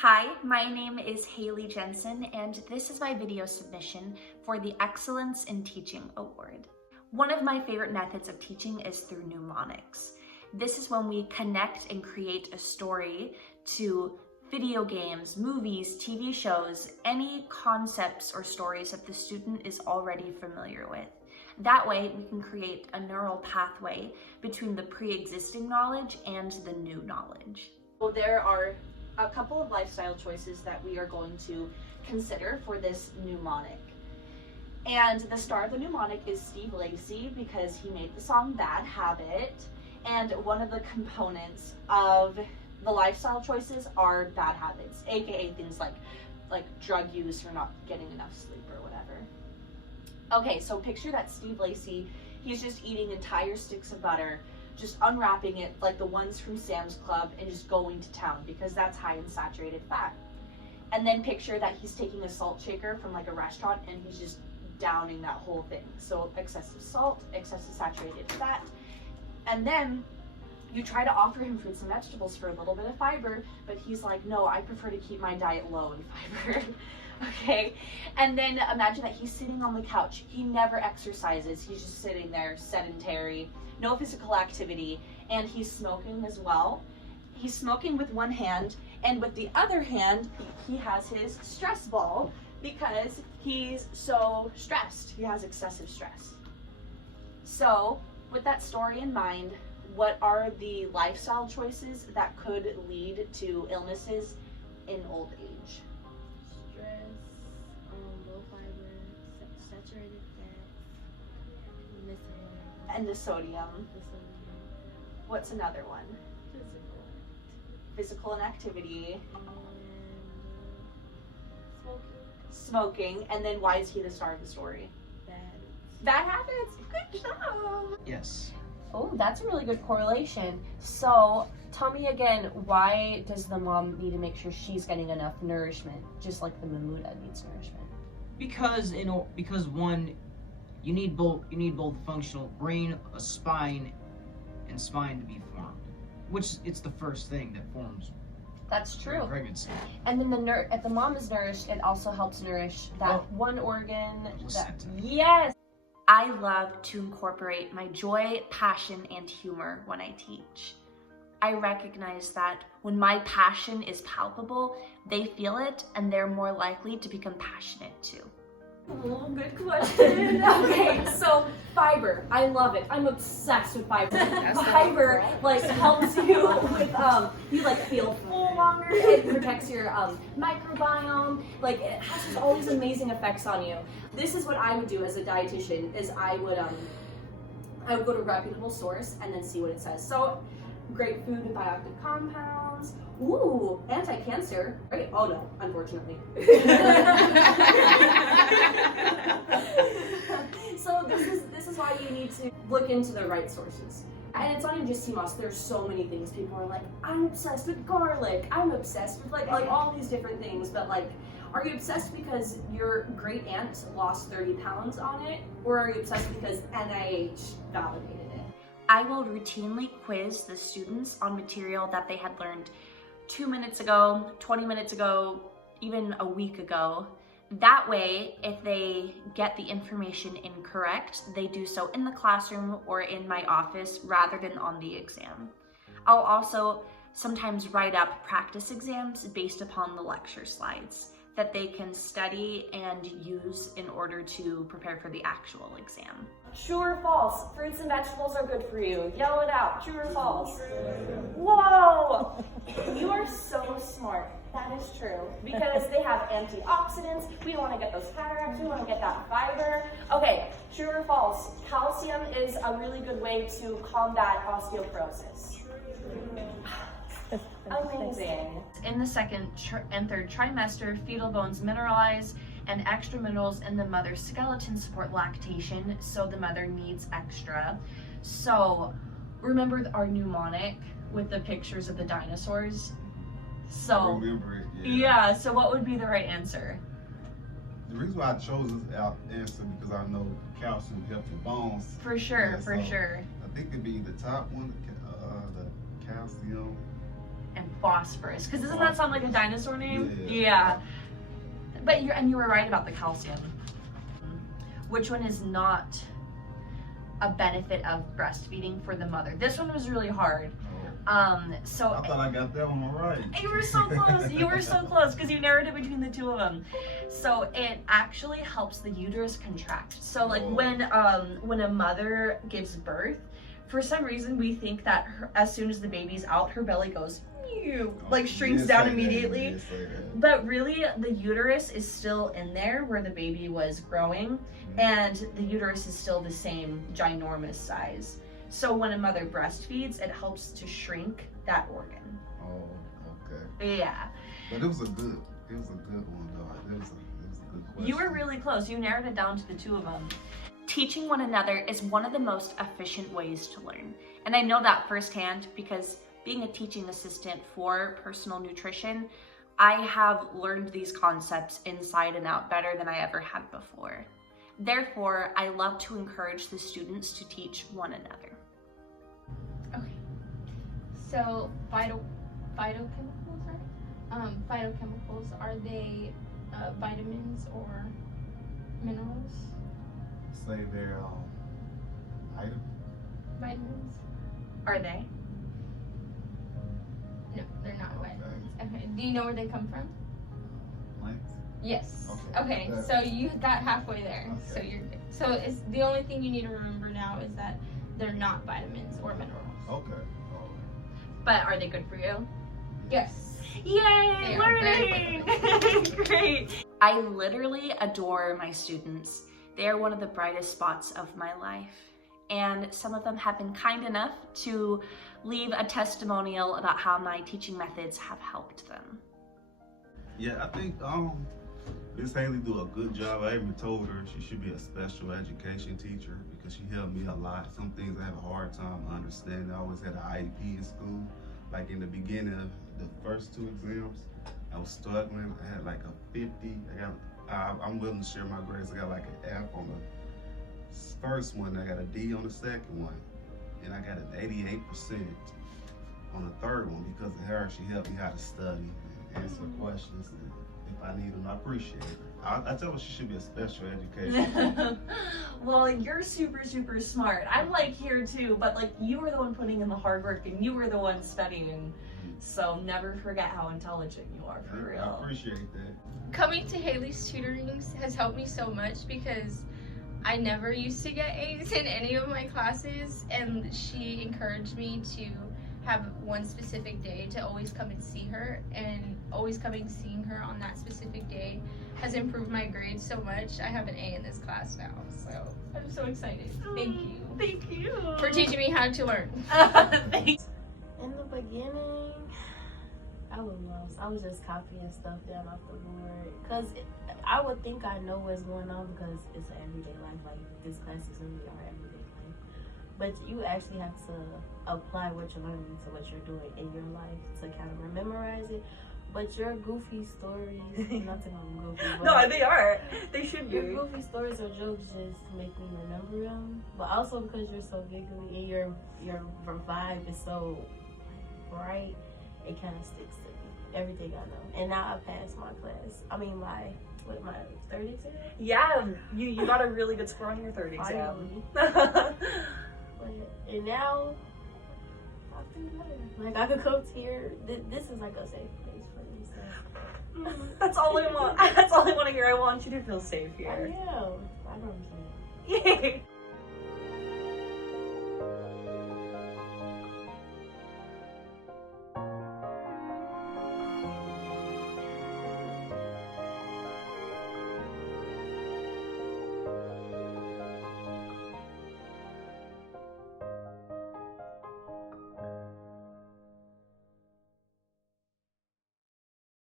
Hi, my name is Haley Jensen, and this is my video submission for the Excellence in Teaching Award. One of my favorite methods of teaching is through mnemonics. This is when we connect and create a story to video games, movies, TV shows, any concepts or stories that the student is already familiar with. That way, we can create a neural pathway between the pre-existing knowledge and the new knowledge. Well, there are a couple of lifestyle choices that we are going to consider for this mnemonic. And the star of the mnemonic is Steve Lacy because he made the song Bad Habit. And one of the components of the lifestyle choices are bad habits, aka things like drug use or not getting enough sleep or whatever. Okay, so picture that Steve Lacy, he's just eating entire sticks of butter, just unwrapping it like the ones from Sam's Club and just going to town because that's high in saturated fat. And then picture that he's taking a salt shaker from like a restaurant and he's just downing that whole thing. So excessive salt, excessive saturated fat. And then you try to offer him fruits and vegetables for a little bit of fiber, but he's like, no, I prefer to keep my diet low in fiber. Okay, and then imagine that he's sitting on the couch. He never exercises. He's just sitting there sedentary, no physical activity, and he's smoking as well. He's smoking with one hand, and with the other hand, he has his stress ball because he's so stressed. He has excessive stress. So, with that story in mind, what are the lifestyle choices that could lead to illnesses in old age? Stress, low fiber, saturated fat, And the sodium. What's another one? Physical inactivity. and Smoking. And then why is he the star of the story? bad. Bad habits. Good job. Yes. Oh, that's a really good correlation. So, tell me again, why does the mom need to make sure she's getting enough nourishment, just like the Mamuda needs nourishment? Because one, you need both functional brain, a spine, and spine to be formed. Which it's the first thing that forms That's true. pregnancy. And then if the mom is nourished, it also helps nourish that Well, one organ. placenta. Yes. I love to incorporate my joy, passion, and humor when I teach. I recognize that when my passion is palpable, they feel it and they're more likely to become passionate too. Oh, good question. Okay, so fiber, I love it. I'm obsessed with fiber. Fiber like helps you with you like feel full longer. It protects your microbiome. Like it has all these amazing effects on you. This is what I would do as a dietitian. Is I would go to a reputable source and then see what it says. So, great food with bioactive compounds. Ooh, anti-cancer. Right? Oh no, unfortunately. So this is why you need to look into the right sources. And it's not even just sea moss. There's so many things. People are like, I'm obsessed with garlic. I'm obsessed with like all these different things. But like, are you obsessed because your great aunt lost 30 pounds on it, or are you obsessed because NIH validated it? I will routinely quiz the students on material that they had learned 2 minutes ago, 20 minutes ago, even a week ago. That way, if they get the information incorrect, they do so in the classroom or in my office rather than on the exam. I'll also sometimes write up practice exams based upon the lecture slides that they can study and use in order to prepare for the actual exam. True or false? Fruits and vegetables are good for you. Yell it out. True or false? Whoa! You are so smart. That is true. Because they have antioxidants. We want to get those cataracts. We want to get that fiber. Okay, true or false? Calcium is a really good way to combat osteoporosis. Amazing. In the second and third trimester, fetal bones mineralize and extra minerals in the mother's skeleton support lactation, so the mother needs extra. So remember our mnemonic with the pictures of the dinosaurs? So I remember it, yeah, so what would be the right answer? The reason why I chose this answer because I know calcium helps your bones. For sure, Yeah, for so sure. I think it'd be the top one, the calcium. and phosphorus. Because doesn't that sound like a dinosaur name? Yeah. But you were right about the calcium. Which one is not a benefit of breastfeeding for the mother? This one was really hard. So I thought I got that one right. you were so close. You were so close because you narrowed it between the two of them. So it actually helps the uterus contract. So like when a mother gives birth, for some reason we think that as soon as the baby's out, her belly goes like shrinks down immediately. But really the uterus is still in there where the baby was growing, and the uterus is still the same ginormous size. So when a mother breastfeeds, it helps to shrink that organ. Oh, okay. Yeah. But it was a good one though. It was a good question. You were really close. You narrowed it down to the two of them. Teaching one another is one of the most efficient ways to learn. And I know that firsthand because being a teaching assistant for personal nutrition, I have learned these concepts inside and out better than I ever had before. Therefore, I love to encourage the students to teach one another. Okay. So phytochemicals, right? Phytochemicals, are they vitamins or minerals? Say they're item. Vitamins? Are they? No, they're not vitamins. Okay. Do you know where they come from? Plants. Yes. Okay. Okay. So you got halfway there. Okay. So you're good. So it's the only thing you need to remember now is that they're not vitamins or minerals. Okay. But are they good for you? Yes. Yay, They are very learning! Great. I literally adore my students. They are one of the brightest spots of my life. And some of them have been kind enough to leave a testimonial about how my teaching methods have helped them. Yeah, I think Miss Haley do a good job. I even told her she should be a special education teacher because she helped me a lot. Some things I have a hard time understanding. I always had an IEP in school. Like in the beginning of the first two exams, I was struggling. I had like a 50. I'm willing to share my grades. I got like an F on the first one. I got a D on the second one. And I got an 88% on the third one because of her. She helped me how to study and answer questions. And if I need them, I appreciate it. I tell her she should be a special education. Well, you're super, super smart. I'm like here too, but like you were the one putting in the hard work and you were the one studying. So never forget how intelligent you are, for real. I appreciate that. Coming to Haley's tutorings has helped me so much because I never used to get A's in any of my classes, and she encouraged me to have one specific day to always come and see her, and always coming and seeing her on that specific day has improved my grades so much. I have an A in this class now, so I'm so excited. Thank you. Thank you. For teaching me how to learn. Thanks. In the beginning, I was lost. I was just copying stuff down off the board. Because I would think I know what's going on because it's an everyday life. Like, this class is going to be our everyday life. But you actually have to apply what you're learning to what you're doing in your life to kind of memorize it. But your goofy stories, not to call them goofy, but No, they are. They should be. your goofy stories or jokes just make me remember them. But also because you're so giggly and your vibe is so bright, it kind of sticks to me. Everything I know. And now I passed my class. I mean my third exam? Yeah, you got a really good score on your third exam. And now I feel better. Like I could come here. This is like a safe place for me. So That's all I want. That's all I want to hear. I want you to feel safe I here. am. I know what I'm saying. Yay.